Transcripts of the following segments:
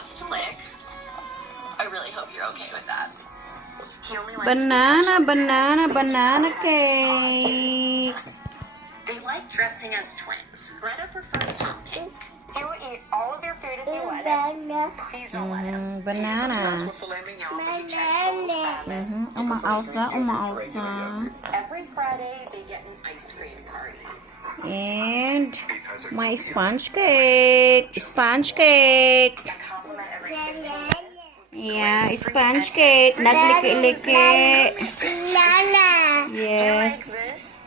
loves to lick. I really hope you're okay with that. He only likes Banana cake. They like dressing as twins. Greta prefers hot pink. He will eat all of your food if you let him. Please don't let him. Banana. Uma alça. Every Friday they get an ice cream party. And my sponge cake. Compliment every 15 minutes. Yeah, sponge cake. Nagliki-liki. Yes. This?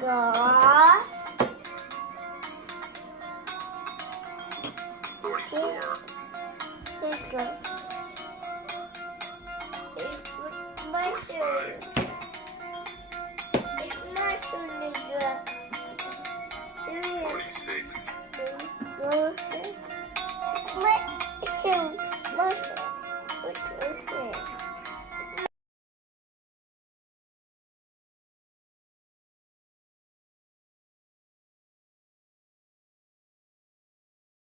God. 44. It's my 45.